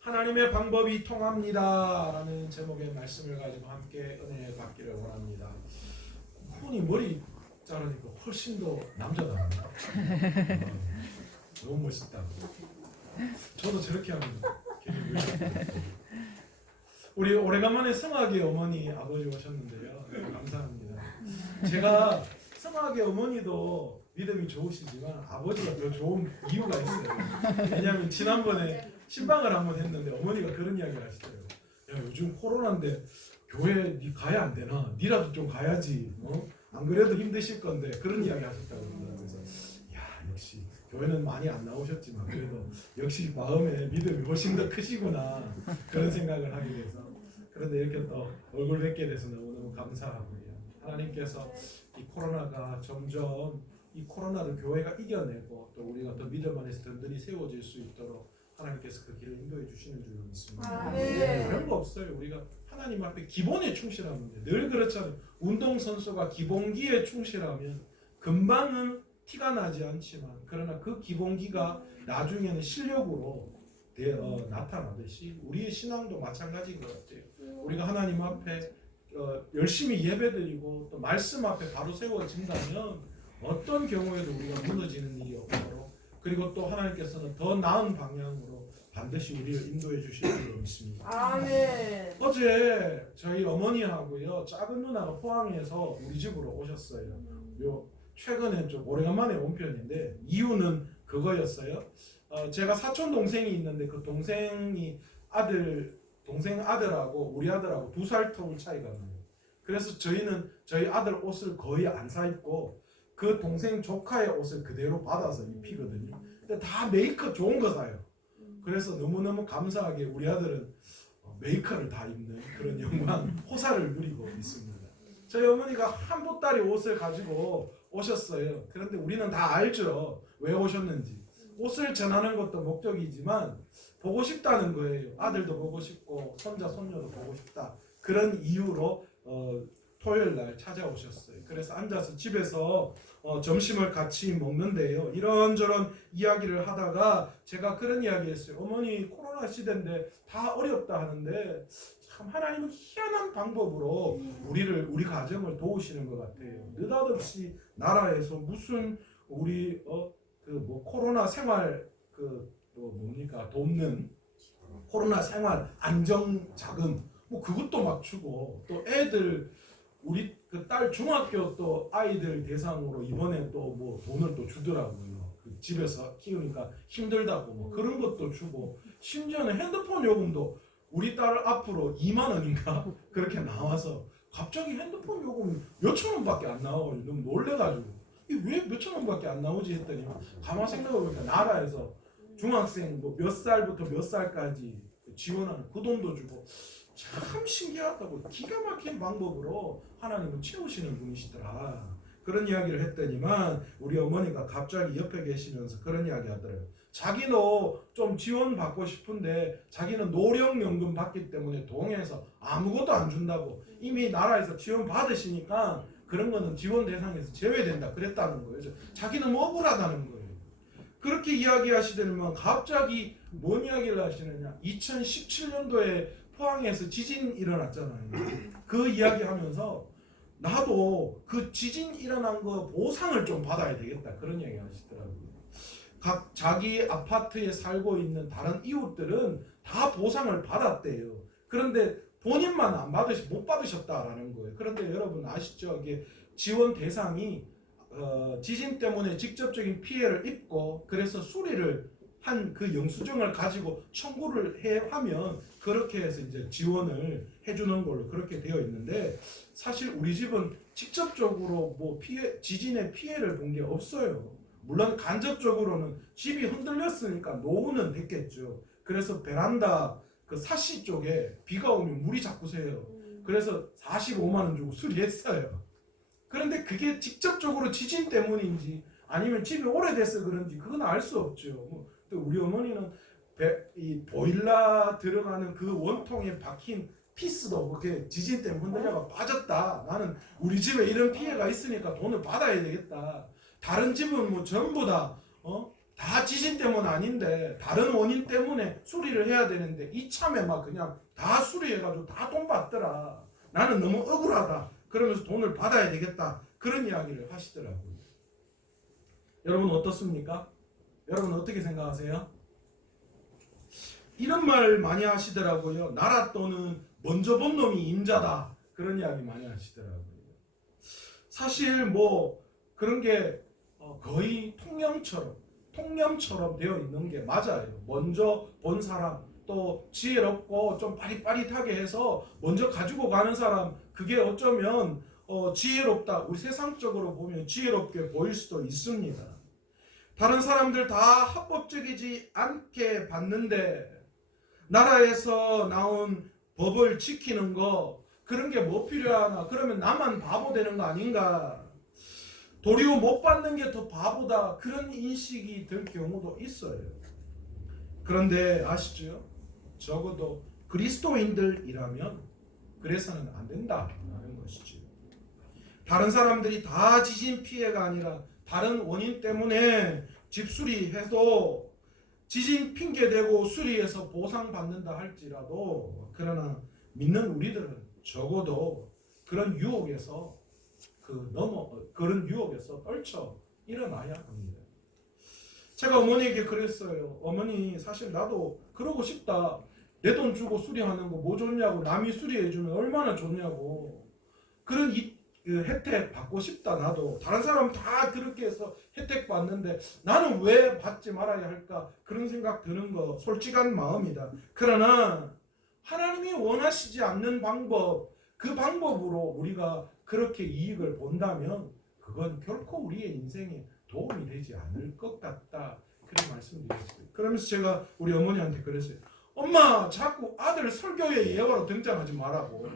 하나님의 방법이 통합니다 라는 제목의 말씀을 가지고 함께 은혜 받기를 원합니다. 훈이 머리 자르니까 훨씬 더 남자답니다. 너무 멋있다. 저도 저렇게 하면 굉장히 멋있어요. 우리 오래간만에 성악의 어머니 아버지 오셨는데요. 감사합니다. 제가 성악의 어머니도 믿음이 좋으시지만 아버지가 더 좋은 이유가 있어요. 왜냐하면 지난번에 신방을 한번 했는데 어머니가 그런 이야기를 하시더라고요. 야, 요즘 코로나인데 교회 니 가야 안 되나? 니라도 좀 가야지. 안 그래도 힘드실 건데 그런 이야기 하셨다고 합니다. 그래서 야, 역시 교회는 많이 안 나오셨지만 그래도 역시 마음에 믿음이 훨씬 더 크시구나 그런 생각을 하게 돼서, 그런데 이렇게 또 얼굴 뵙게 돼서 너무너무 감사하고요. 하나님께서 이 코로나가 점점 이 코로나를 교회가 이겨내고 또 우리가 더 믿음 안에서 든든히 세워질 수 있도록 하나님께서 그 길을 인도해 주시는 줄로 믿습니다. 그런 거 없어요. 우리가 하나님 앞에 기본에 충실하면 돼요. 늘 그렇잖아요. 운동선수가 기본기에 충실하면 금방은 티가 나지 않지만 그러나 그 기본기가 나중에는 실력으로 나타나듯이 우리의 신앙도 마찬가지인 것 같아요. 우리가 하나님 앞에 열심히 예배드리고 또 말씀 앞에 바로 세워진다면 어떤 경우에도 우리가 무너지는 일이 없도록, 그리고 또 하나님께서는 더 나은 방향으로 반드시 우리를 인도해 주실 줄로 믿습니다. 아멘. 어제 저희 어머니하고요 작은 누나가 포항에서 우리 집으로 오셨어요. 최근에 좀 오래간만에 온 편인데 이유는 그거였어요. 제가 사촌 동생이 있는데 그 동생 아들하고 우리 아들하고 2살 터울 차이가 나요. 그래서 저희는 저희 아들 옷을 거의 안 사 입고 그 동생 조카의 옷을 그대로 받아서 입히거든요. 근데 다 메이커 좋은 거 사요. 그래서 너무너무 감사하게 우리 아들은 메이커를 다 입는 그런 영광, 호사를 누리고 있습니다. 저희 어머니가 한 보따리 옷을 가지고 오셨어요. 그런데 우리는 다 알죠. 왜 오셨는지. 옷을 전하는 것도 목적이지만 보고 싶다는 거예요. 아들도 보고 싶고 손자 손녀도 보고 싶다. 그런 이유로 토요일 날 찾아오셨어요. 그래서 앉아서 집에서 점심을 같이 먹는데요. 이런저런 이야기를 하다가 제가 그런 이야기 했어요. 어머니 코로나 시대인데 다 어렵다 하는데 참 하나님은 희한한 방법으로 우리 가정을 도우시는 것 같아요. 느닷없이 나라에서 무슨 우리 코로나 생활 돕는 코로나 생활 안정 자금 그것도 막 주고, 또 애들 우리 그 딸 중학교 또 아이들 대상으로 이번에 또 돈을 또 주더라고요. 그 집에서 키우니까 힘들다고 그런 것도 주고, 심지어는 핸드폰 요금도 우리 딸 앞으로 2만 원인가 그렇게 나와서 갑자기 핸드폰 요금이 몇천 원밖에 안 나와가지고 너무 놀래가지고 왜 몇천 원밖에 안 나오지 했더니 가만 생각해보니까 나라에서 중학생 몇 살부터 몇 살까지 지원하는 그 돈도 주고, 참 신기하다고 기가 막힌 방법으로 하나님은 채우시는 분이시더라. 그런 이야기를 했더니만 우리 어머니가 갑자기 옆에 계시면서 그런 이야기 하더라고요. 자기도 좀 지원 받고 싶은데 자기는 노령연금 받기 때문에 동해서 아무것도 안 준다고, 이미 나라에서 지원 받으시니까 그런 거는 지원 대상에서 제외된다 그랬다는 거예요. 자기는 억울하다는 거예요. 그렇게 이야기하시더니만 갑자기 뭔 이야기를 하시느냐, 2017년도에 포항에서 지진 일어났잖아요. 그 이야기하면서 나도 그 지진 일어난 거 보상을 좀 받아야 되겠다 그런 이야기 하시더라고요. 각 자기 아파트에 살고 있는 다른 이웃들은 다 보상을 받았대요. 그런데 본인만 못 받으셨다라는 거예요. 그런데 여러분 아시죠? 이게 지원 대상이 지진 때문에 직접적인 피해를 입고 그래서 수리를 한 그 영수증을 가지고 청구를 하면 그렇게 해서 이제 지원을 해주는 걸로 그렇게 되어 있는데, 사실 우리 집은 직접적으로 지진의 피해를 본 게 없어요. 물론 간접적으로는 집이 흔들렸으니까 노후는 됐겠죠. 그래서 베란다 그 사시 쪽에 비가 오면 물이 자꾸 새요. 그래서 45만 원 주고 수리했어요. 그런데 그게 직접적으로 지진 때문인지 아니면 집이 오래돼서 그런지 그건 알 수 없죠. 또 우리 어머니는 이 보일러 들어가는 그 원통에 박힌 피스도 그렇게 지진 때문에 흔들려가 빠졌다. 나는 우리 집에 이런 피해가 있으니까 돈을 받아야 되겠다. 다른 집은 전부 다 다 지진 때문 아닌데 다른 원인 때문에 수리를 해야 되는데 이참에 막 그냥 다 수리해가지고 다 돈 받더라. 나는 너무 억울하다. 그러면서 돈을 받아야 되겠다. 그런 이야기를 하시더라고요. 여러분 어떻습니까? 여러분 어떻게 생각하세요? 이런 말 많이 하시더라고요. 나라 또는 먼저 본 놈이 임자다. 그런 이야기 많이 하시더라고요. 사실 뭐 그런 게 거의 통념처럼 되어 있는 게 맞아요. 먼저 본 사람, 또 지혜롭고 좀 빠릿빠릿하게 해서 먼저 가지고 가는 사람, 그게 어쩌면 지혜롭다. 우리 세상적으로 보면 지혜롭게 보일 수도 있습니다. 다른 사람들 다 합법적이지 않게 봤는데 나라에서 나온 법을 지키는 거, 그런 게 뭐 필요하나? 그러면 나만 바보 되는 거 아닌가? 도리어 못 받는 게 더 바보다. 그런 인식이 들 경우도 있어요. 그런데 아시죠? 적어도 그리스도인들이라면 그래서는 안 된다는 것이죠. 다른 사람들이 다 지진 피해가 아니라 다른 원인 때문에 집 수리해도 지진 핑계대고 수리해서 보상받는다 할지라도, 그러나 믿는 우리들은 적어도 그런 유혹에서 그런 유혹에서 떨쳐 일어나야 합니다. 제가 어머니에게 그랬어요. 어머니, 사실 나도 그러고 싶다. 내 돈 주고 수리하는 거 뭐 좋냐고. 남이 수리해주면 얼마나 좋냐고. 그런 혜택 받고 싶다. 나도 다른 사람 다 그렇게 해서 혜택 받는데 나는 왜 받지 말아야 할까? 그런 생각 드는 거 솔직한 마음이다. 그러나 하나님이 원하시지 않는 방법, 그 방법으로 우리가 그렇게 이익을 본다면 그건 결코 우리의 인생에 도움이 되지 않을 것 같다. 그런 말씀드렸어요. 그러면서 제가 우리 어머니한테 그랬어요. 엄마, 자꾸 아들 설교에 예화로 등장하지 말라고.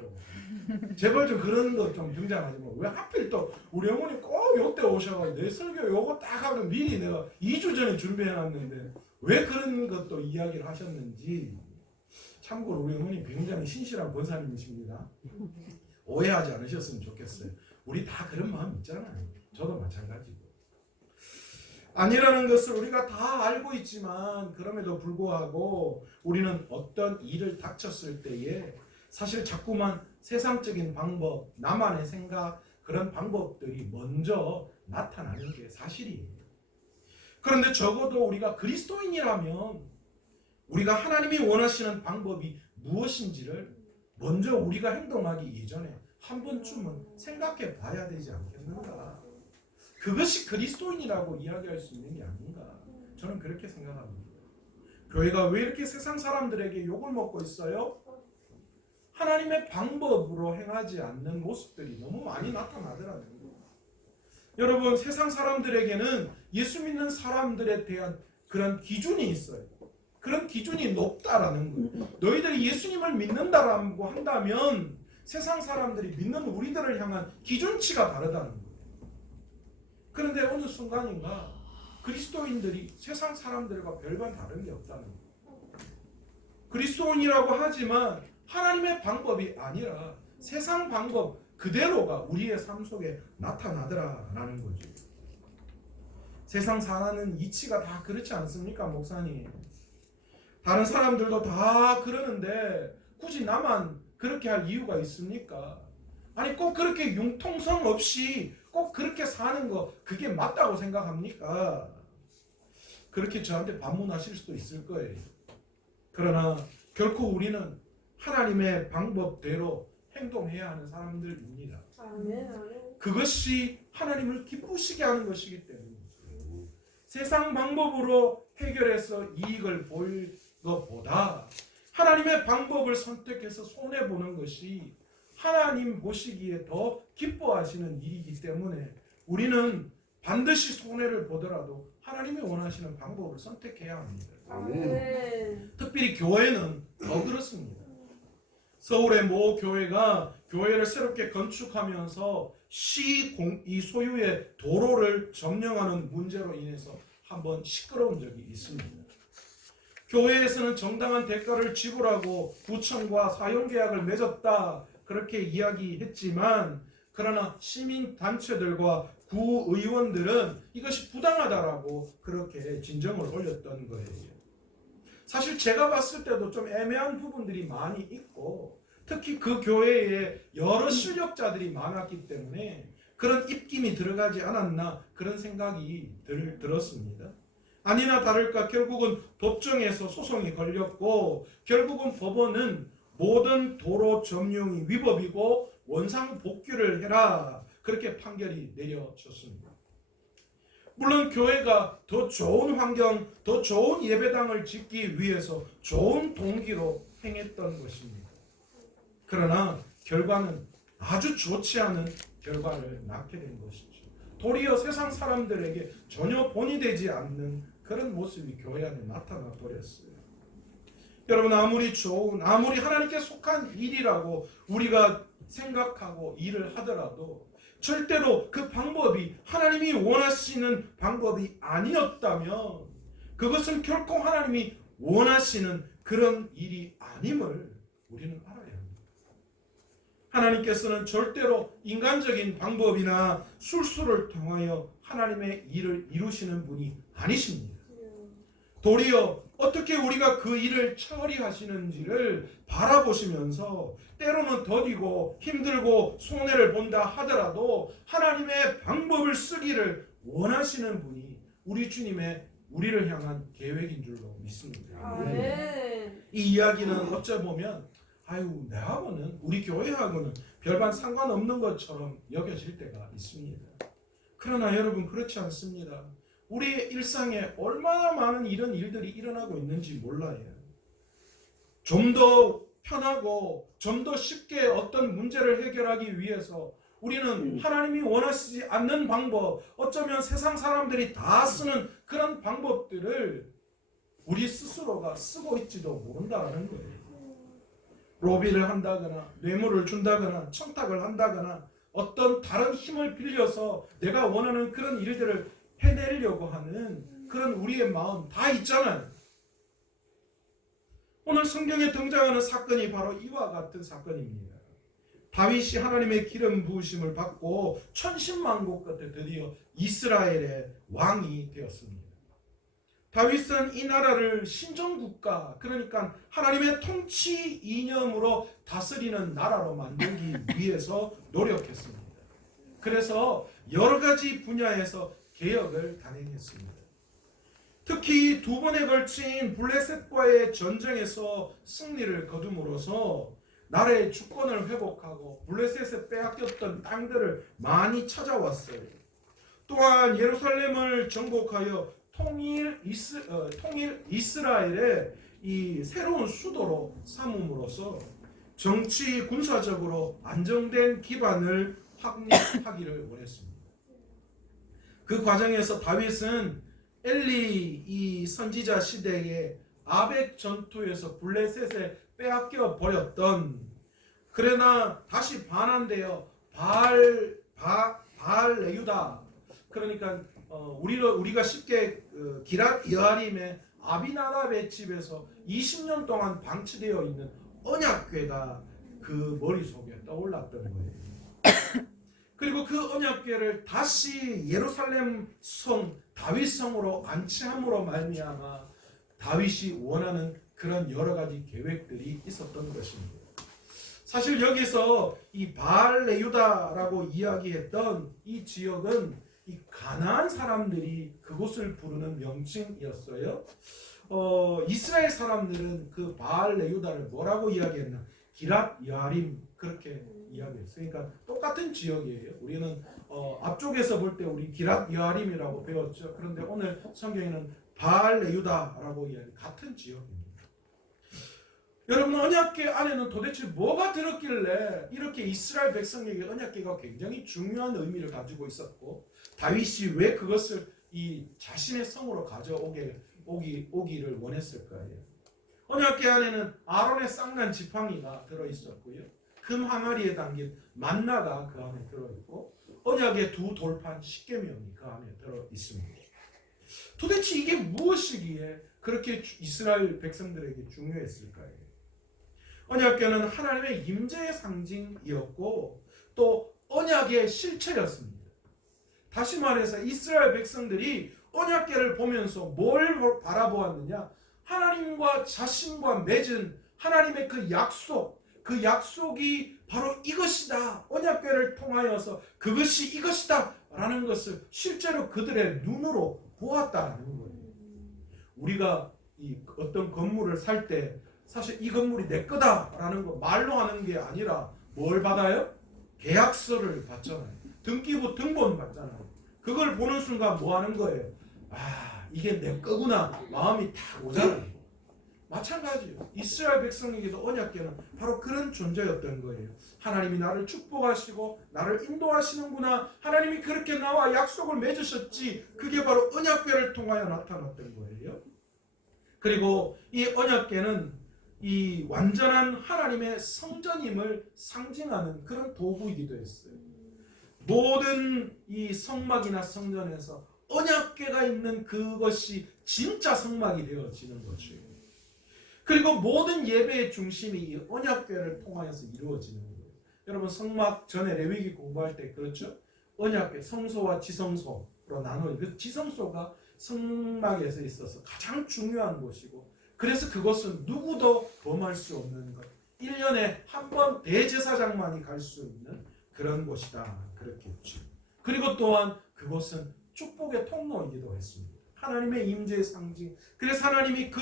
제발 좀 그런 거 좀 등장하지 마. 왜 하필 또 우리 어머니 꼭 요때 오셔가지고 내 설교 요거 딱 하고 미리 내가 2주 전에 준비해놨는데 왜 그런 것도 이야기를 하셨는지. 참고로 우리 어머니 굉장히 신실한 권사님이십니다. 오해하지 않으셨으면 좋겠어요. 우리 다 그런 마음 있잖아요. 저도 마찬가지고. 아니라는 것을 우리가 다 알고 있지만 그럼에도 불구하고 우리는 어떤 일을 닥쳤을 때에 사실 자꾸만 세상적인 방법, 나만의 생각, 그런 방법들이 먼저 나타나는 게 사실이에요. 그런데 적어도 우리가 그리스도인이라면 우리가 하나님이 원하시는 방법이 무엇인지를 먼저 우리가 행동하기 이전에 한 번쯤은 생각해 봐야 되지 않겠는가? 그것이 그리스도인이라고 이야기할 수 있는 게 아닌가? 저는 그렇게 생각합니다. 교회가 왜 이렇게 세상 사람들에게 욕을 먹고 있어요? 하나님의 방법으로 행하지 않는 모습들이 너무 많이 나타나더라는 거예요. 여러분, 세상 사람들에게는 예수 믿는 사람들에 대한 그런 기준이 있어요. 그런 기준이 높다라는 거예요. 너희들이 예수님을 믿는다라고 한다면 세상 사람들이 믿는 우리들을 향한 기준치가 다르다는 거예요. 그런데 어느 순간인가 그리스도인들이 세상 사람들과 별반 다른 게 없다는 거예요. 그리스도인이라고 하지만 하나님의 방법이 아니라 세상 방법 그대로가 우리의 삶 속에 나타나더라라는 거죠. 세상 사는 이치가 다 그렇지 않습니까, 목사님? 다른 사람들도 다 그러는데 굳이 나만 그렇게 할 이유가 있습니까? 아니, 꼭 그렇게 융통성 없이 꼭 그렇게 사는 거 그게 맞다고 생각합니까? 그렇게 저한테 반문하실 수도 있을 거예요. 그러나 결코 우리는 하나님의 방법대로 행동해야 하는 사람들입니다. 그것이 하나님을 기쁘시게 하는 것이기 때문이죠. 세상 방법으로 해결해서 이익을 볼 것보다 하나님의 방법을 선택해서 손해보는 것이 하나님 보시기에 더 기뻐하시는 일이기 때문에 우리는 반드시 손해를 보더라도 하나님이 원하시는 방법을 선택해야 합니다. 특별히 교회는 더 그렇습니다. 서울의 모 교회가 교회를 새롭게 건축하면서 이 소유의 도로를 점령하는 문제로 인해서 한번 시끄러운 적이 있습니다. 교회에서는 정당한 대가를 지불하고 구청과 사용계약을 맺었다 그렇게 이야기했지만, 그러나 시민단체들과 구의원들은 이것이 부당하다라고 그렇게 진정을 올렸던 거예요. 사실 제가 봤을 때도 좀 애매한 부분들이 많이 있고 특히 그 교회에 여러 실력자들이 많았기 때문에 그런 입김이 들어가지 않았나 그런 생각이 들었습니다. 아니나 다를까 결국은 법정에서 소송이 걸렸고 결국은 법원은 모든 도로 점용이 위법이고 원상 복귀를 해라 그렇게 판결이 내려졌습니다. 물론 교회가 더 좋은 환경, 더 좋은 예배당을 짓기 위해서 좋은 동기로 행했던 것입니다. 그러나 결과는 아주 좋지 않은 결과를 낳게 된 것이죠. 도리어 세상 사람들에게 전혀 본이 되지 않는 그런 모습이 교회 안에 나타나 버렸어요. 여러분 아무리 좋은, 아무리 하나님께 속한 일이라고 우리가 생각하고 일을 하더라도 절대로 그 방법이 하나님이 원하시는 방법이 아니었다면 그것은 결코 하나님이 원하시는 그런 일이 아님을 우리는 알아야 합니다. 하나님께서는 절대로 인간적인 방법이나 술수를 통하여 하나님의 일을 이루시는 분이 아니십니다. 도리어 어떻게 우리가 그 일을 처리하시는지를 바라보시면서 때로는 더디고 힘들고 손해를 본다 하더라도 하나님의 방법을 쓰기를 원하시는 분이 우리 주님의 우리를 향한 계획인 줄로 믿습니다. 이 이야기는 어쩌보면 내하고는 우리 교회하고는 별반 상관없는 것처럼 여겨질 때가 있습니다. 그러나 여러분 그렇지 않습니다. 우리의 일상에 얼마나 많은 이런 일들이 일어나고 있는지 몰라요. 좀 더 편하고 좀 더 쉽게 어떤 문제를 해결하기 위해서 우리는 하나님이 원하시지 않는 방법, 어쩌면 세상 사람들이 다 쓰는 그런 방법들을 우리 스스로가 쓰고 있지도 모른다는 거예요. 로비를 한다거나 뇌물을 준다거나 청탁을 한다거나 어떤 다른 힘을 빌려서 내가 원하는 그런 일들을 해내려고 하는 그런 우리의 마음 다 있잖아요. 오늘 성경에 등장하는 사건이 바로 이와 같은 사건입니다. 다윗이 하나님의 기름 부으심을 받고 천신만고 끝에 드디어 이스라엘의 왕이 되었습니다. 다윗은 이 나라를 신정국가, 그러니까 하나님의 통치 이념으로 다스리는 나라로 만들기 위해서 노력했습니다. 그래서 여러 가지 분야에서 개혁을 단행했습니다. 특히 두 번에 걸친 블레셋과의 전쟁에서 승리를 거둠으로써 나라의 주권을 회복하고 블레셋에 빼앗겼던 땅들을 많이 찾아왔어요. 또한 예루살렘을 정복하여 통일 이스라엘의 이 새로운 수도로 삼음으로써 정치 군사적으로 안정된 기반을 확립하기를 원했습니다. 그 과정에서 다윗은 엘리 이 선지자 시대에 아벡 전투에서 블레셋에 빼앗겨 버렸던, 그러나 다시 반환되어 바알레유다, 그러니까 우리가 쉽게 기랏 여아림의 아비나답의 집에서 20년 동안 방치되어 있는 언약궤가 그 머릿속에 떠올랐던 거예요. 그리고 그 언약궤를 다시 예루살렘 성 다윗성으로 안치함으로 말미암아 다윗이 원하는 그런 여러 가지 계획들이 있었던 것입니다. 사실 여기서 이 바알레유다라고 이야기했던 이 지역은 이 가나안 사람들이 그곳을 부르는 명칭이었어요. 이스라엘 사람들은 그 바알레유다를 뭐라고 이야기했나? 기랏 여아림 그렇게 이야기했어요. 그러니까 똑같은 지역이에요. 우리는 앞쪽에서 볼 때 우리 기랏 여아림이라고 배웠죠. 그런데 오늘 성경에는 바알레유다라고 이야기, 같은 지역입니다. 여러분 언약궤 안에는 도대체 뭐가 들었길래 이렇게 이스라엘 백성에게 언약궤가 굉장히 중요한 의미를 가지고 있었고 다윗이 왜 그것을 이 자신의 성으로 가져오기를 원했을까요? 언약궤 안에는 아론의 쌍난 지팡이가 들어있었고요. 금 항아리에 담긴 만나가 그 안에 들어있고 언약의 두 돌판 십계명이 그 안에 들어있습니다. 도대체 이게 무엇이기에 그렇게 이스라엘 백성들에게 중요했을까요? 언약궤는 하나님의 임재의 상징이었고 또 언약의 실체였습니다. 다시 말해서 이스라엘 백성들이 언약궤를 보면서 뭘 바라보았느냐? 하나님과 자신과 맺은 하나님의 그 약속, 그 약속이 바로 이것이다. 언약궤를 통하여서 그것이 이것이다 라는 것을 실제로 그들의 눈으로 보았다는 거예요. 우리가 이 어떤 건물을 살 때 사실 이 건물이 내 거다라는 거 말로 하는 게 아니라 뭘 받아요? 계약서를 받잖아요. 등기부 등본 받잖아요. 그걸 보는 순간 뭐 하는 거예요? 아, 이게 내 거구나 마음이 탁 오잖아요. 마찬가지예요. 이스라엘 백성에게도 언약궤는 바로 그런 존재였던 거예요. 하나님이 나를 축복하시고 나를 인도하시는구나. 하나님이 그렇게 나와 약속을 맺으셨지. 그게 바로 언약궤를 통하여 나타났던 거예요. 그리고 이 언약궤는 이 완전한 하나님의 성전임을 상징하는 그런 도구이기도 했어요. 모든 이 성막이나 성전에서 언약궤가 있는 그것이 진짜 성막이 되어지는 것이에요. 그리고 모든 예배의 중심이 이 언약궤를 통하여서 이루어지는 거예요. 여러분 성막 전에 레위기 공부할 때 그렇죠? 언약궤 성소와 지성소로 나눠요. 그 지성소가 성막에서 있어서 가장 중요한 곳이고, 그래서 그것은 누구도 범할 수 없는 것, 1년에 한 번 대제사장만이 갈 수 있는 그런 곳이다 그렇게 했죠. 그리고 또한 그곳은 축복의 통로이기도 했습니다. 하나님의 임재의 상징. 그래서 하나님이 그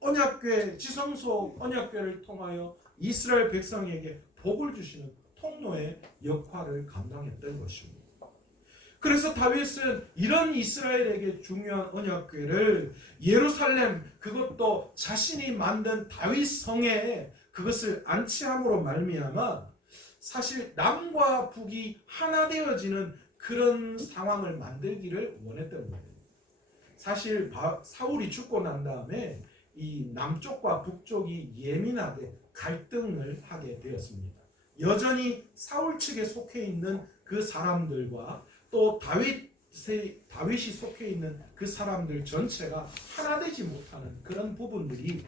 언약궤, 지성소 언약궤를 통하여 이스라엘 백성에게 복을 주시는 통로의 역할을 감당했던 것입니다. 그래서 다윗은 이런 이스라엘에게 중요한 언약궤를 예루살렘, 그것도 자신이 만든 다윗 성에 그것을 안치함으로 말미암아 사실 남과 북이 하나 되어지는 그런 상황을 만들기를 원했던 거예요. 사실 사울이 죽고 난 다음에 이 남쪽과 북쪽이 예민하게 갈등을 하게 되었습니다. 여전히 사울 측에 속해 있는 그 사람들과 또 다윗이 속해 있는 그 사람들 전체가 하나 되지 못하는 그런 부분들이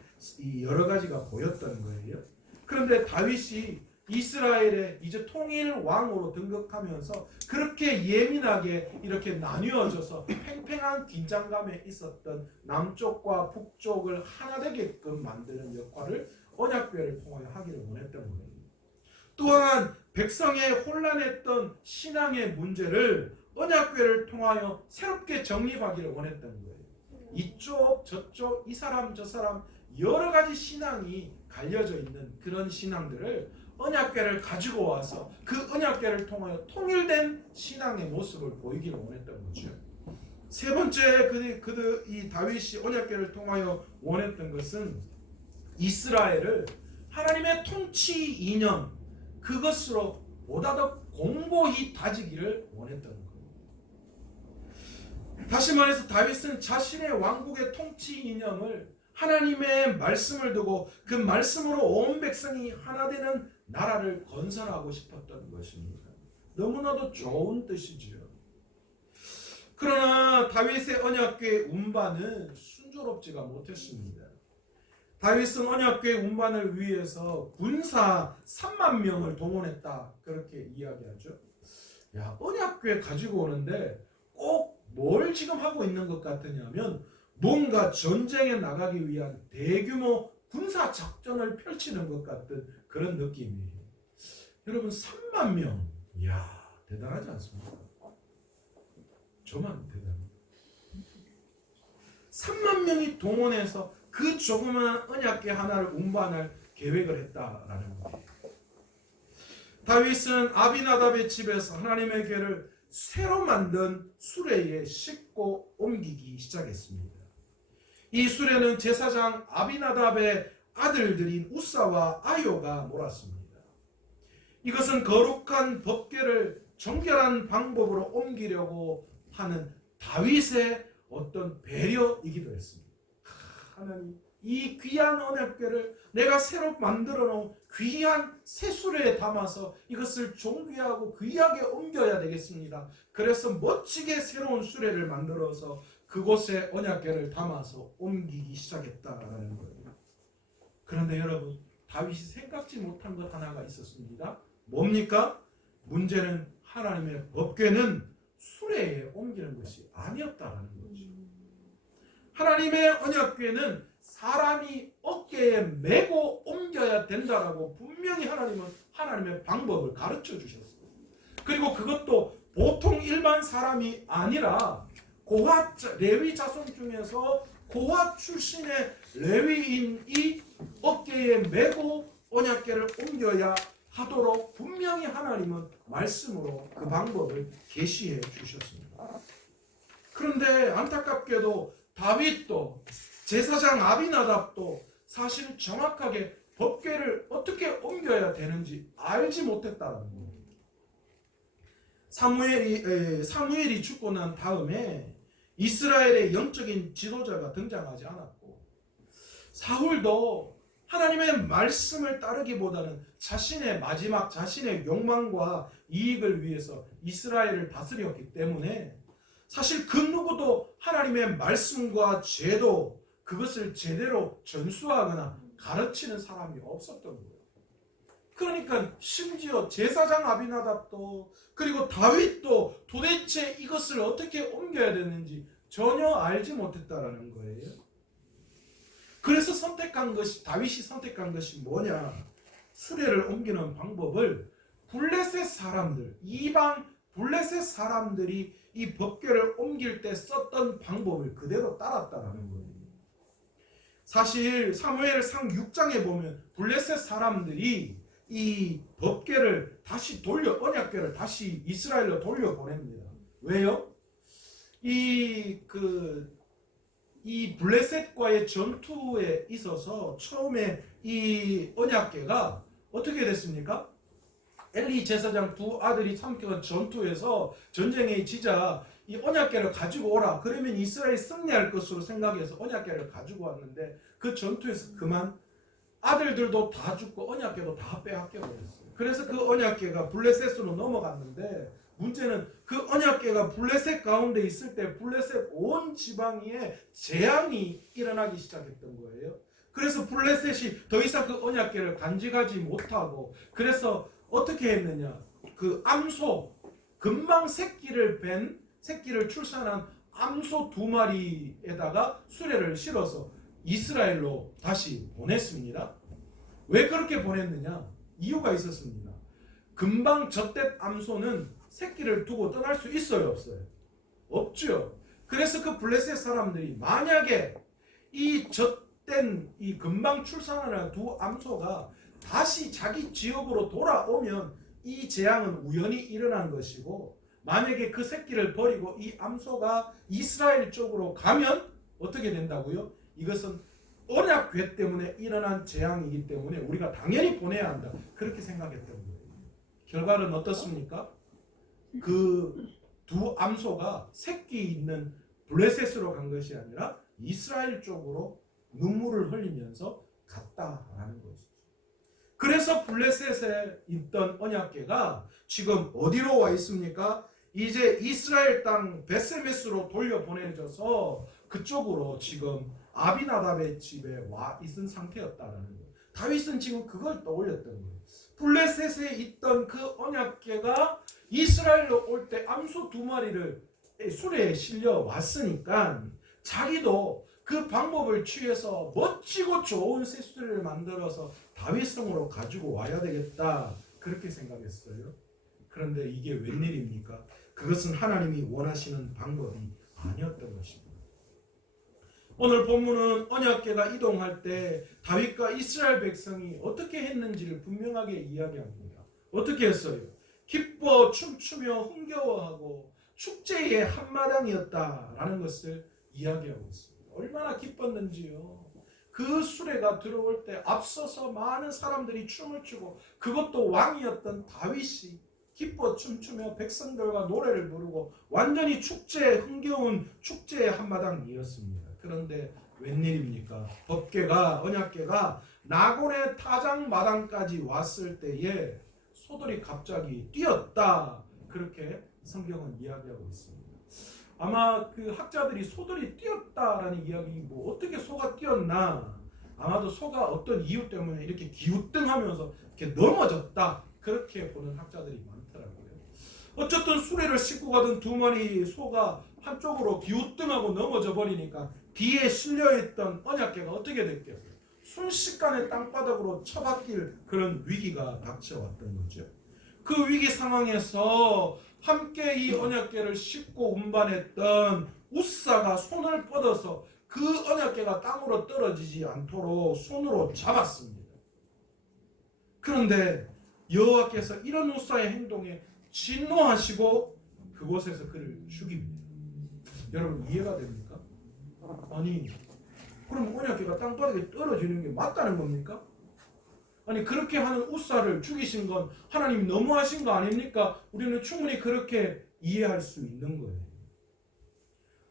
여러 가지가 보였던 거예요. 그런데 다윗이 이스라엘의 이제 통일 왕으로 등극하면서 그렇게 예민하게 이렇게 나뉘어져서 팽팽한 긴장감에 있었던 남쪽과 북쪽을 하나 되게끔 만드는 역할을 언약궤를 통하여 하기를 원했던 거예요. 또한 백성의 혼란했던 신앙의 문제를 언약궤를 통하여 새롭게 정립하기를 원했던 거예요. 이쪽 저쪽 이 사람 저 사람 여러 가지 신앙이 갈려져 있는 그런 신앙들을 언약궤를 가지고 와서 그 언약궤를 통하여 통일된 신앙의 모습을 보이기를 원했던 거죠. 세 번째 이 다윗이 언약궤를 통하여 원했던 것은 이스라엘을 하나님의 통치 이념 그것으로 보다 더 공고히 다지기를 원했던 거예요. 다시 말해서 다윗은 자신의 왕국의 통치 이념을 하나님의 말씀을 두고 그 말씀으로 온 백성이 하나 되는 나라를 건설하고 싶었던 것입니다. 너무나도 좋은 뜻이지요. 그러나 다윗의 언약궤 운반은 순조롭지가 못했습니다. 다윗은 언약궤 운반을 위해서 군사 3만 명을 동원했다 그렇게 이야기하죠. 야, 언약궤 가지고 오는데 꼭 뭘 지금 하고 있는 것 같으냐면 뭔가 전쟁에 나가기 위한 대규모 군사 작전을 펼치는 것 같은 그런 느낌이에요. 여러분 3만 명, 이야 대단하지 않습니까? 저만 대단합니다. 3만 명이 동원해서 그 조그마한 언약궤 하나를 운반할 계획을 했다라는 거예요. 다윗은 아비나답의 집에서 하나님의 궤를 새로 만든 수레에 싣고 옮기기 시작했습니다. 이 수레는 제사장 아비나답의 아들들인 우사와 아요가 몰았습니다. 이것은 거룩한 법궤를 정결한 방법으로 옮기려고 하는 다윗의 어떤 배려이기도 했습니다. 하나님, 이 귀한 언약궤를 내가 새로 만들어 놓은 귀한 새 수레에 담아서 이것을 존귀하고 귀하게 옮겨야 되겠습니다. 그래서 멋지게 새로운 수레를 만들어서 그곳에 언약궤를 담아서 옮기기 시작했다라는 거예요. 그런데 여러분, 다윗이 생각지 못한 것 하나가 있었습니다. 뭡니까? 문제는 하나님의 법궤는 수레에 옮기는 것이 아니었다라는 거죠. 하나님의 언약궤는 사람이 어깨에 메고 옮겨야 된다라고 분명히 하나님은 하나님의 방법을 가르쳐 주셨어요. 그리고 그것도 보통 일반 사람이 아니라 고핫 레위 자손 중에서 고핫 출신의 레위인이 어깨에 메고 언약궤를 옮겨야 하도록 분명히 하나님은 말씀으로 그 방법을 계시해 주셨습니다. 그런데 안타깝게도 다윗도 제사장 아비나답도 사실 정확하게 법궤를 어떻게 옮겨야 되는지 알지 못했다는 거예요. 사무엘이 죽고 난 다음에 이스라엘의 영적인 지도자가 등장하지 않았고, 사울도 하나님의 말씀을 따르기보다는 자신의 욕망과 이익을 위해서 이스라엘을 다스렸기 때문에 사실 그 누구도 하나님의 말씀과 제도, 그것을 제대로 전수하거나 가르치는 사람이 없었던 거예요. 그러니까 심지어 제사장 아비나답도 그리고 다윗도 도대체 이것을 어떻게 옮겨야 되는지 전혀 알지 못했다라는 거예요. 그래서 다윗이 선택한 것이 뭐냐? 수레를 옮기는 방법을 블레셋 사람들, 이방 블레셋 사람들이 이 법궤를 옮길 때 썼던 방법을 그대로 따랐다라는 거예요. 사실 사무엘상 6장에 보면 블레셋 사람들이 이 법궤를 다시 언약궤를 다시 이스라엘로 돌려보냅니다. 왜요? 이 블레셋과의 전투에 있어서 처음에 이 언약궤가 어떻게 됐습니까? 엘리 제사장 두 아들이 참견한 전투에서 전쟁에 지자 이 언약궤를 가지고 오라. 그러면 이스라엘이 승리할 것으로 생각해서 언약궤를 가지고 왔는데 그 전투에서 그만 아들들도 다 죽고 언약궤도 다 빼앗겨 버렸어요. 그래서 그 언약궤가 블레셋으로 넘어갔는데 문제는 그 언약궤가 블레셋 가운데 있을 때 블레셋 온 지방에 재앙이 일어나기 시작했던 거예요. 그래서 블레셋이 더 이상 그 언약궤를 간직하지 못하고, 그래서 어떻게 했느냐? 그 암소, 금방 새끼를 출산한 암소 2마리에다가 수레를 실어서 이스라엘로 다시 보냈습니다. 왜 그렇게 보냈느냐? 이유가 있었습니다. 금방 젖된 암소는 새끼를 두고 떠날 수 있어요, 없어요? 없죠. 그래서 그 블레셋 사람들이 만약에 이 젖된 이 금방 출산하는 두 암소가 다시 자기 지역으로 돌아오면 이 재앙은 우연히 일어난 것이고, 만약에 그 새끼를 버리고 이 암소가 이스라엘 쪽으로 가면 어떻게 된다고요? 이것은 언약궤 때문에 일어난 재앙이기 때문에 우리가 당연히 보내야 한다. 그렇게 생각했던 거예요. 결과는 어떻습니까? 그 두 암소가 새끼 있는 블레셋으로 간 것이 아니라 이스라엘 쪽으로 눈물을 흘리면서 갔다라는 것이죠. 그래서 블레셋에 있던 언약궤가 지금 어디로 와 있습니까? 이제 이스라엘 땅 베세메스로 돌려보내져서 그쪽으로 지금 아비나답의 집에 와 있는 상태였다라는 거예요. 다윗은 지금 그걸 떠올렸던 거예요. 블레셋에 있던 그 언약궤가 이스라엘로 올 때 암소 2마리를 수레에 실려 왔으니까 자기도 그 방법을 취해서 멋지고 좋은 새수레를 만들어서 다윗성으로 가지고 와야 되겠다, 그렇게 생각했어요. 그런데 이게 웬일입니까? 그것은 하나님이 원하시는 방법이 아니었던 것입니다. 오늘 본문은 언약궤가 이동할 때 다윗과 이스라엘 백성이 어떻게 했는지를 분명하게 이야기합니다. 어떻게 했어요? 기뻐 춤추며 흥겨워하고 축제의 한마당이었다라는 것을 이야기하고 있습니다. 얼마나 기뻤는지요. 그 수레가 들어올 때 앞서서 많은 사람들이 춤을 추고, 그것도 왕이었던 다윗이 기뻐 춤추며 백성들과 노래를 부르고 완전히 흥겨운 축제의 한마당이었습니다. 그런데 웬일입니까? 언약궤가 나곤의 타작 마당까지 왔을 때에 소들이 갑자기 뛰었다, 그렇게 성경은 이야기하고 있습니다. 아마 그 학자들이 소들이 뛰었다라는 이야기, 뭐 어떻게 소가 뛰었나, 아마도 소가 어떤 이유 때문에 이렇게 기우뚱하면서 이렇게 넘어졌다, 그렇게 보는 학자들이 많더라고요. 어쨌든 수레를 싣고 가던 두 마리 소가 한쪽으로 기우뚱하고 넘어져 버리니까 뒤에 실려있던 언약궤가 어떻게 됐겠어요? 순식간에 땅바닥으로 처박힐 그런 위기가 닥쳐왔던 거죠. 그 위기 상황에서 함께 이 언약궤를 싣고 운반했던 우사가 손을 뻗어서 그 언약궤가 땅으로 떨어지지 않도록 손으로 잡았습니다. 그런데 여호와께서 이런 우사의 행동에 진노하시고 그곳에서 그를 죽입니다. 여러분 이해가 됩니까? 아니 그럼 언약궤가 땅바닥에 떨어지는 게 맞다는 겁니까? 아니 그렇게 하는 우사를 죽이신 건 하나님이 너무하신 거 아닙니까? 우리는 충분히 그렇게 이해할 수 있는 거예요.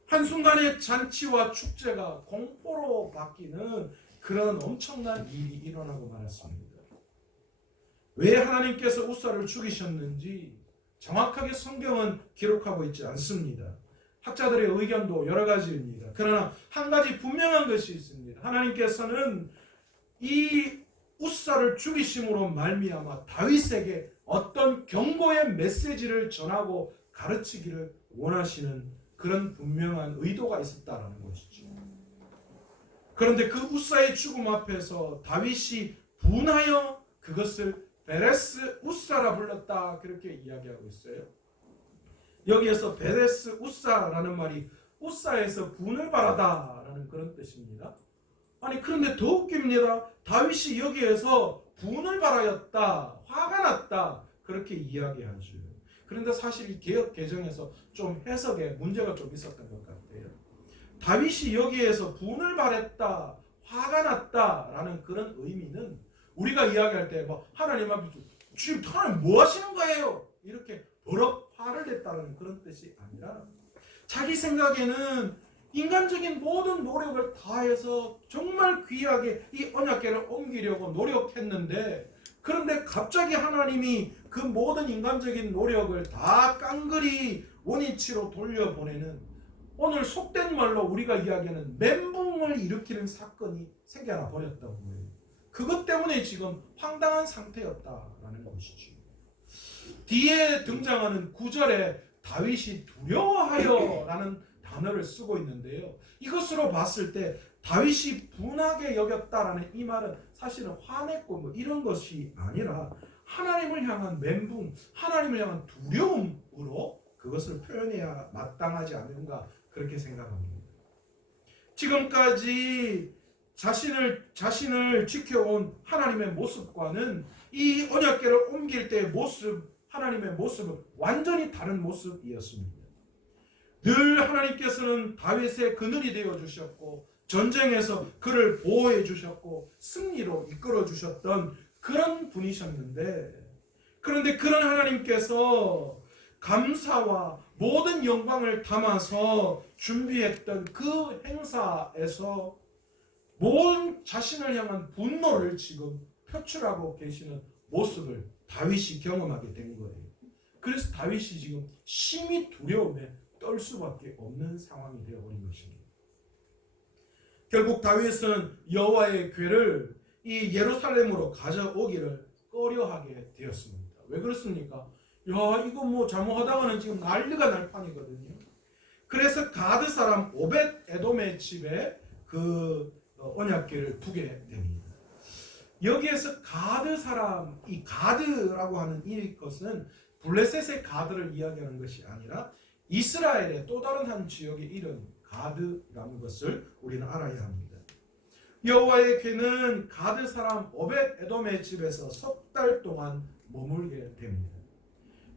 한순간에 잔치와 축제가 공포로 바뀌는 그런 엄청난 일이 일어나고 말았습니다. 왜 하나님께서 우사를 죽이셨는지 정확하게 성경은 기록하고 있지 않습니다. 학자들의 의견도 여러 가지입니다. 그러나 한 가지 분명한 것이 있습니다. 하나님께서는 이 우사를 죽이심으로 말미암아 다윗에게 어떤 경고의 메시지를 전하고 가르치기를 원하시는 그런 분명한 의도가 있었다라는 것이죠. 그런데 그 우사의 죽음 앞에서 다윗이 분하여 그것을 베레스 우사라 불렀다 그렇게 이야기하고 있어요. 여기에서 베레스 우사라는 말이 우사에서 분을 바라다라는 그런 뜻입니다. 아니 그런데 더 웃깁니다. 다윗이 여기에서 분을 바라였다, 화가 났다 그렇게 이야기하죠. 그런데 사실 이 개역 개정에서 좀 해석에 문제가 좀 있었던 것 같아요. 다윗이 여기에서 분을 바랬다, 화가 났다라는 그런 의미는 우리가 이야기할 때 뭐 하나님 앞에서 지금 하나님 뭐 하시는 거예요? 이렇게 버럭 화를 냈다는 그런 뜻이 아니라 자기 생각에는 인간적인 모든 노력을 다해서 정말 귀하게 이 언약궤를 옮기려고 노력했는데 그런데 갑자기 하나님이 그 모든 인간적인 노력을 다 깡그리 원위치로 돌려보내는 오늘 속된 말로 우리가 이야기하는 멘붕을 일으키는 사건이 생겨나 버렸다고 해요. 그것 때문에 지금 황당한 상태였다라는 것이죠. 뒤에 등장하는 9절에 다윗이 두려워하여 라는 단어를 쓰고 있는데요. 이것으로 봤을 때 다윗이 분하게 여겼다라는 이 말은 사실은 화냈고 뭐 이런 것이 아니라 하나님을 향한 멘붕, 하나님을 향한 두려움으로 그것을 표현해야 마땅하지 않은가 그렇게 생각합니다. 지금까지 자신을 지켜온 하나님의 모습과는 이 언약궤를 옮길 때의 모습, 하나님의 모습은 완전히 다른 모습이었습니다. 늘 하나님께서는 다윗의 그늘이 되어 주셨고 전쟁에서 그를 보호해 주셨고 승리로 이끌어 주셨던 그런 분이셨는데 그런데 그런 하나님께서 감사와 모든 영광을 담아서 준비했던 그 행사에서 모든 자신을 향한 분노를 지금 표출하고 계시는 모습을 다윗이 경험하게 된 거예요. 그래서 다윗이 지금 심히 두려움에 떨 수밖에 없는 상황이 되어버린 것입니다. 결국 다윗은 여호와의 궤를 이 예루살렘으로 가져오기를 꺼려하게 되었습니다. 왜 그렇습니까? 야 이거 뭐 잘못하다가는 지금 난리가 날 판이거든요. 그래서 가드 사람 오벳 에돔의 집에 그 언약궤를 두게 됩니다. 여기에서 가드 사람, 이 가드라고 하는 이 것은 블레셋의 가드를 이야기하는 것이 아니라 이스라엘의 또 다른 한 지역의 이름 가드라는 것을 우리는 알아야 합니다. 여호와의 궤는 가드 사람 오벳 에돔의 집에서 석 달 동안 머물게 됩니다.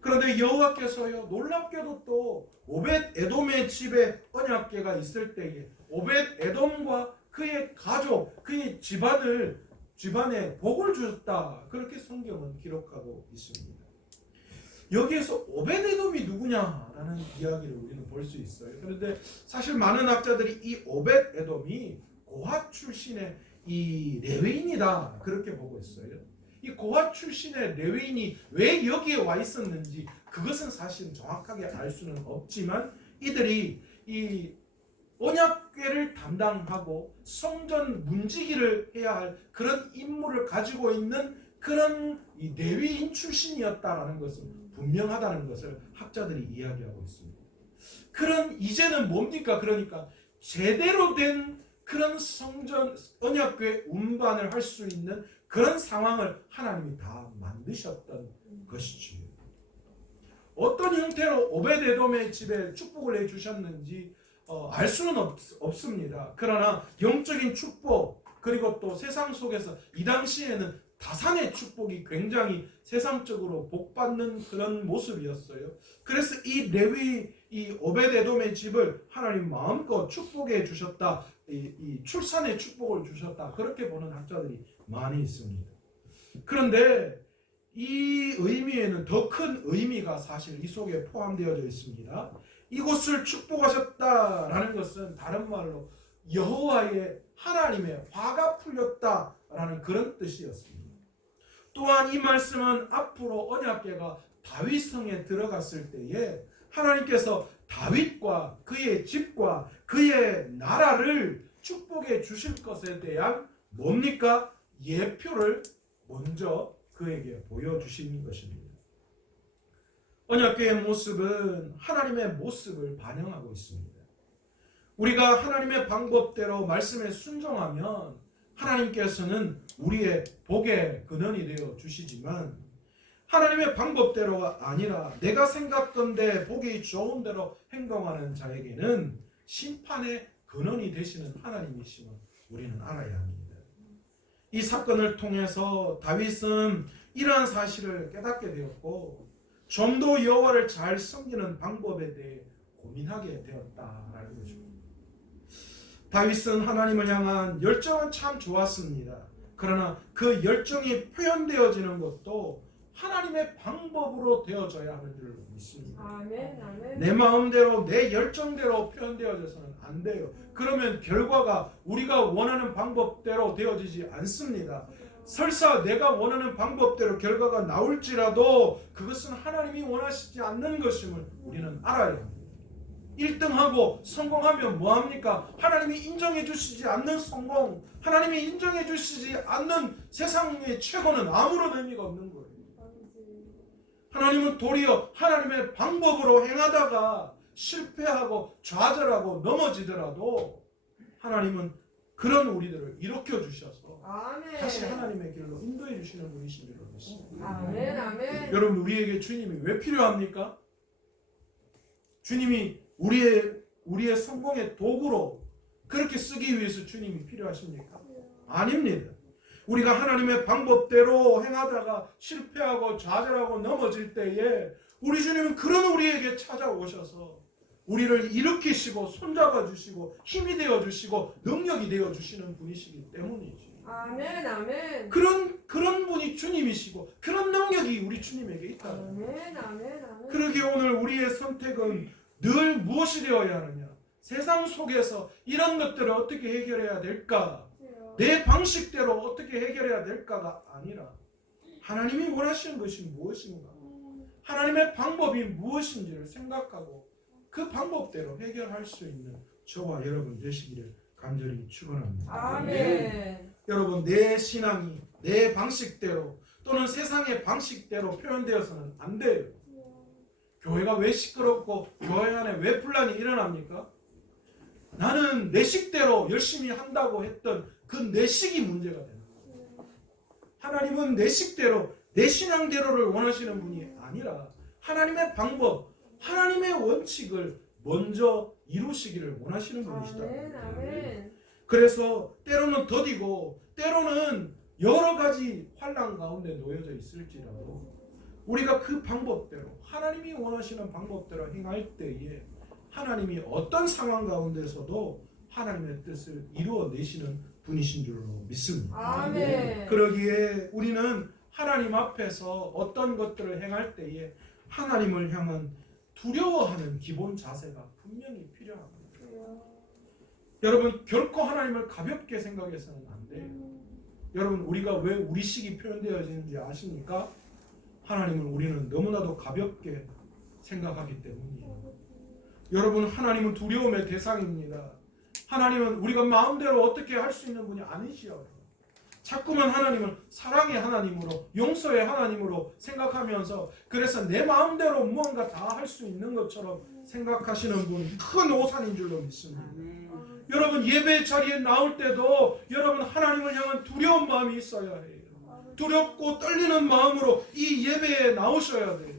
그런데 여호와께서요 놀랍게도 또 오벳 에돔의 집에 언약궤가 있을 때에 오벳 에돔과 그의 가족, 그의 집안에 복을 주셨다. 그렇게 성경은 기록하고 있습니다. 여기에서 오벳에돔이 누구냐라는 이야기를 우리는 볼 수 있어요. 그런데 사실 많은 학자들이 이 오벳에돔이 고핫 출신의 이 레위인이다 그렇게 보고 있어요. 이 고핫 출신의 레위인이 왜 여기에 와 있었는지 그것은 사실 정확하게 알 수는 없지만 이들이 이 언약궤를 담당하고 성전 문지기를 해야 할 그런 임무를 가지고 있는 그런 이 레위인 출신이었다라는 것은 분명하다는 것을 학자들이 이야기하고 있습니다. 그런 이제는 뭡니까? 그러니까 제대로 된 그런 성전 언약궤 운반을 할 수 있는 그런 상황을 하나님이 다 만드셨던 것이지요. 어떤 형태로 오베데돔의 집에 축복을 해주셨는지 알 수는 없습니다. 그러나 영적인 축복 그리고 또 세상 속에서 이 당시에는 다산의 축복이 굉장히 세상적으로 복받는 그런 모습이었어요. 그래서 이 레위 이 오베데돔의 집을 하나님 마음껏 축복해 주셨다. 이 출산의 축복을 주셨다. 그렇게 보는 학자들이 많이 있습니다. 그런데 이 의미에는 더 큰 의미가 사실 이 속에 포함되어져 있습니다. 이곳을 축복하셨다라는 것은 다른 말로 여호와의 하나님의 화가 풀렸다라는 그런 뜻이었습니다. 또한 이 말씀은 앞으로 언약궤가 다윗성에 들어갔을 때에 하나님께서 다윗과 그의 집과 그의 나라를 축복해 주실 것에 대한 뭡니까? 예표를 먼저 그에게 보여주시는 것입니다. 언약궤의 모습은 하나님의 모습을 반영하고 있습니다. 우리가 하나님의 방법대로 말씀에 순종하면 하나님께서는 우리의 복의 근원이 되어 주시지만 하나님의 방법대로가 아니라 내가 생각건대 보기 좋은 대로 행동하는 자에게는 심판의 근원이 되시는 하나님이심을 우리는 알아야 합니다. 이 사건을 통해서 다윗은 이러한 사실을 깨닫게 되었고 좀 더 여호와를 잘 섬기는 방법에 대해 고민하게 되었다라는 거죠. 다윗은 하나님을 향한 열정은 참 좋았습니다. 그러나 그 열정이 표현되어지는 것도 하나님의 방법으로 되어져야 하는 줄 믿습니다. 아멘, 아멘. 내 마음대로 내 열정대로 표현되어져서는 안 돼요. 그러면 결과가 우리가 원하는 방법대로 되어지지 않습니다. 설사 내가 원하는 방법대로 결과가 나올지라도 그것은 하나님이 원하시지 않는 것임을 우리는 알아야 합니다. 1등하고 성공하면 뭐합니까? 하나님이 인정해 주시지 않는 성공, 하나님이 인정해 주시지 않는 세상의 최고는 아무런 의미가 없는 거예요. 하나님은 도리어 하나님의 방법으로 행하다가 실패하고 좌절하고 넘어지더라도 하나님은 그런 우리들을 일으켜 주셔서 아멘. 다시 하나님의 길로 인도해 주시는 분이신 줄로 믿습니다. 아멘, 아멘. 여러분 우리에게 주님이 왜 필요합니까? 주님이 우리의 성공의 도구로 그렇게 쓰기 위해서 주님이 필요하십니까? 아닙니다. 우리가 하나님의 방법대로 행하다가 실패하고 좌절하고 넘어질 때에 우리 주님은 그런 우리에게 찾아오셔서 우리를 일으키시고 손잡아 주시고 힘이 되어 주시고 능력이 되어 주시는 분이시기 때문이지. 아멘, 아멘. 그런 분이 주님이시고 그런 능력이 우리 주님에게 있다. 아멘, 아멘, 아멘. 그러기에 오늘 우리의 선택은 늘 무엇이 되어야 하느냐? 세상 속에서 이런 것들을 어떻게 해결해야 될까? 내 방식대로 어떻게 해결해야 될까가 아니라 하나님이 원하시는 것이 무엇인가? 하나님의 방법이 무엇인지를 생각하고 그 방법대로 해결할 수 있는 저와 여러분 되시기를 간절히 축원합니다. 아멘. 여러분 내 신앙이 내 방식대로 또는 세상의 방식대로 표현되어서는 안 돼요. 교회가 왜 시끄럽고 교회 안에 왜 분란이 일어납니까? 나는 내 식대로 열심히 한다고 했던 그 내 식이 문제가 되는 거예요. 하나님은 내 식대로 내 신앙대로를 원하시는 분이 아니라 하나님의 방법, 하나님의 원칙을 먼저 이루시기를 원하시는 분이시다. 아멘, 아멘. 그래서 때로는 더디고 때로는 여러 가지 환난 가운데 놓여져 있을지라도 우리가 그 방법대로 하나님이 원하시는 방법대로 행할 때에 하나님이 어떤 상황 가운데서도 하나님의 뜻을 이루어내시는 분이신 줄로 믿습니다. 아멘. 그러기에 우리는 하나님 앞에서 어떤 것들을 행할 때에 하나님을 향한 두려워하는 기본 자세가 분명히 필요합니다. 여러분 결코 하나님을 가볍게 생각해서는 안 돼요. 여러분 우리가 왜 우리식이 표현되어지는지 아십니까? 하나님을 우리는 너무나도 가볍게 생각하기 때문이에요. 여러분 하나님은 두려움의 대상입니다. 하나님은 우리가 마음대로 어떻게 할 수 있는 분이 아니시여. 자꾸만 하나님을 사랑의 하나님으로 용서의 하나님으로 생각하면서 그래서 내 마음대로 무언가 다 할 수 있는 것처럼 생각하시는 분 큰 오산인 줄로 믿습니다. 여러분 예배 자리에 나올 때도 여러분 하나님을 향한 두려운 마음이 있어야 해요. 두렵고 떨리는 마음으로 이 예배에 나오셔야 돼요.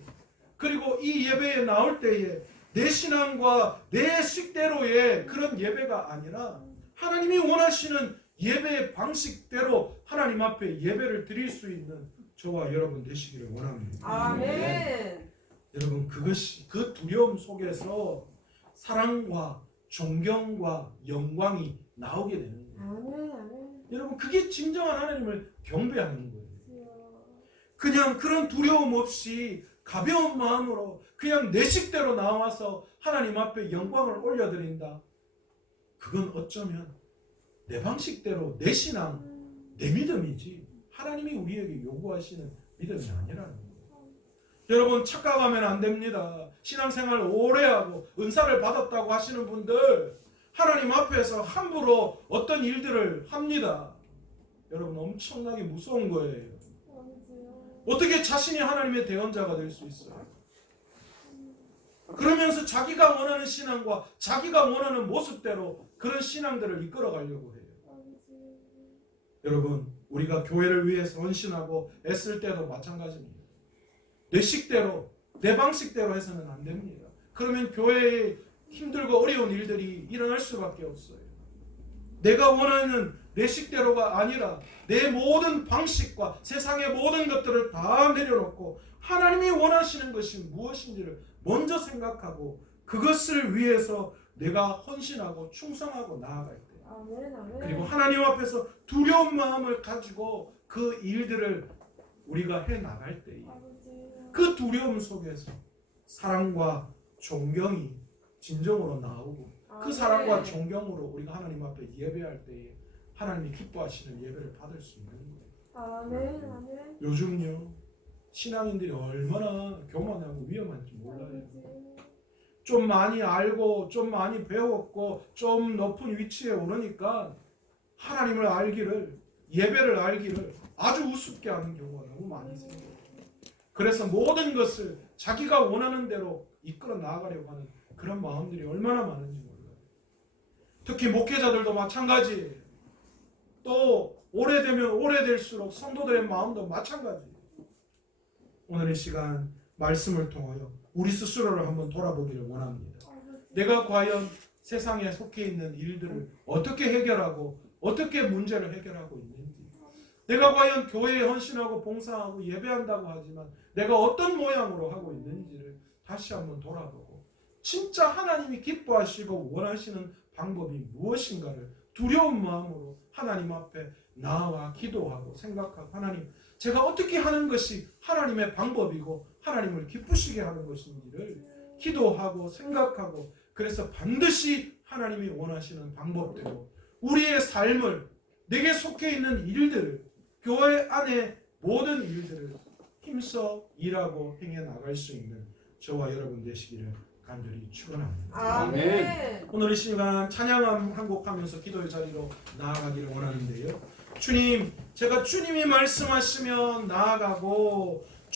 그리고 이 예배에 나올 때에 내 신앙과 내 식대로의 그런 예배가 아니라 하나님이 원하시는 예배의 방식대로 하나님 앞에 예배를 드릴 수 있는 저와 여러분 되시기를 원합니다. 아멘. 여러분 그것이 그 두려움 속에서 사랑과 존경과 영광이 나오게 되는 거예요. 아멘. 아멘. 여러분 그게 진정한 하나님을 경배하는 거예요. 그냥 그런 두려움 없이 가벼운 마음으로 그냥 내 식대로 나와서 하나님 앞에 영광을 올려드린다. 그건 어쩌면 내 방식대로 내 신앙, 내 믿음이지 하나님이 우리에게 요구하시는 믿음이 아니라는 거예요. 여러분 착각하면 안 됩니다. 신앙생활 오래 하고 은사를 받았다고 하시는 분들 하나님 앞에서 함부로 어떤 일들을 합니다. 여러분 엄청나게 무서운 거예요. 어떻게 자신이 하나님의 대언자가 될 수 있어요? 그러면서 자기가 원하는 신앙과 자기가 원하는 모습대로 그런 신앙들을 이끌어 가려고 해요. 여러분 우리가 교회를 위해서 헌신하고 애쓸 때도 마찬가지입니다. 내 식대로 내 방식대로 해서는 안 됩니다. 그러면 교회에 힘들고 어려운 일들이 일어날 수밖에 없어요. 내가 원하는 내 식대로가 아니라 내 모든 방식과 세상의 모든 것들을 다 내려놓고 하나님이 원하시는 것이 무엇인지를 먼저 생각하고 그것을 위해서 내가 헌신하고 충성하고 나아갈 때 아멘. 아멘. 그리고 하나님 앞에서 두려운 마음을 가지고 그 일들을 우리가 해 나갈 때 그 두려움 속에서 사랑과 존경이 진정으로 나오고 그 사랑과 존경으로 우리가 하나님 앞에 예배할 때에 하나님이 기뻐하시는 예배를 받을 수 있는 거예요. 아멘. 아멘. 요즘요 신앙인들이 얼마나 교만하고 위험한지 몰라요. 좀 많이 알고 좀 많이 배웠고 좀 높은 위치에 오르니까 하나님을 알기를 예배를 알기를 아주 우습게 하는 경우가 너무 많이 생겨요. 그래서 모든 것을 자기가 원하는 대로 이끌어 나아가려고 하는 그런 마음들이 얼마나 많은지 몰라요. 특히 목회자들도 마찬가지예요. 또 오래되면 오래될수록 성도들의 마음도 마찬가지예요. 오늘 이 시간 말씀을 통하여 우리 스스로를 한번 돌아보기를 원합니다. 내가 과연 세상에 속해 있는 일들을 어떻게 해결하고 어떻게 문제를 해결하고 있는지, 내가 과연 교회에 헌신하고 봉사하고 예배한다고 하지만 내가 어떤 모양으로 하고 있는지를 다시 한번 돌아보고 진짜 하나님이 기뻐하시고 원하시는 방법이 무엇인가를 두려운 마음으로 하나님 앞에 나와 기도하고 생각하고 하나님 제가 어떻게 하는 것이 하나님의 방법이고 하나님을 기쁘시게 하는 것인지를 기도하고 생각하고 그래서 반드시 하나님이 원하시는 방법대로 우리의 삶을 내게 속해 있는 일들을 교회 안에 모든 일들을 힘써 일하고 행해 나갈 수 있는 저와 여러분 되시기를 간절히 축원합니다. 아멘. 오늘 이 시간 찬양 한 곡 하면서 기도의 자리로 나아가기를 원하는데요. 주님, 제가 주님이 말씀하시면 나아가고